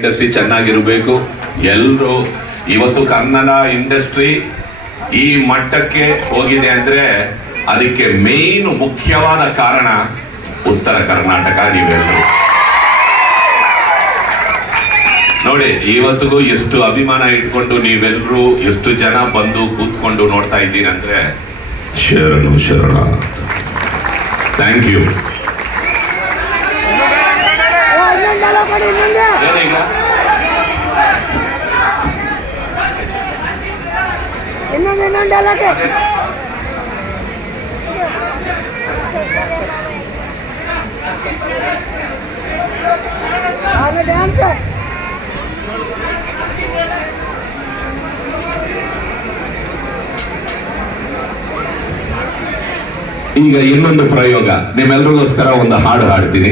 Industry ಚೆನ್ನಾಗಿರಬೇಕು. ಎಲ್ಲರೂ ಇವತ್ತು ಕನ್ನಡ ಇಂಡಸ್ಟ್ರಿ ಈ ಮಟ್ಟಕ್ಕೆ ಹೋಗಿದೆ ಅಂದ್ರೆ ಅದಕ್ಕೆ ಮೇನ್ ಮುಖ್ಯವಾದ ಕಾರಣ ಉತ್ತರ ಕರ್ನಾಟಕ ನೀವೆಲ್ಲರೂ ನೋಡಿ, ಇವತ್ತಿಗೂ ಎಷ್ಟು ಅಭಿಮಾನ ಇಟ್ಕೊಂಡು ನೀವೆಲ್ಲರೂ ಎಷ್ಟು ಜನ ಬಂದು ಕೂತ್ಕೊಂಡು ನೋಡ್ತಾ ಇದ್ದೀರಂದ್ರೆ ಶರಣು ಶರಣ ಥ್ಯಾಂಕ್ ಯು ಡ್ಯಾನ್ಸ್ ಈಗ ಇನ್ನೊಂದು ಪ್ರಯೋಗ. ನಿಮ್ಮೆಲ್ರಿಗೋಸ್ಕರ ಒಂದು ಹಾಡು ಹಾಡ್ತೀನಿ.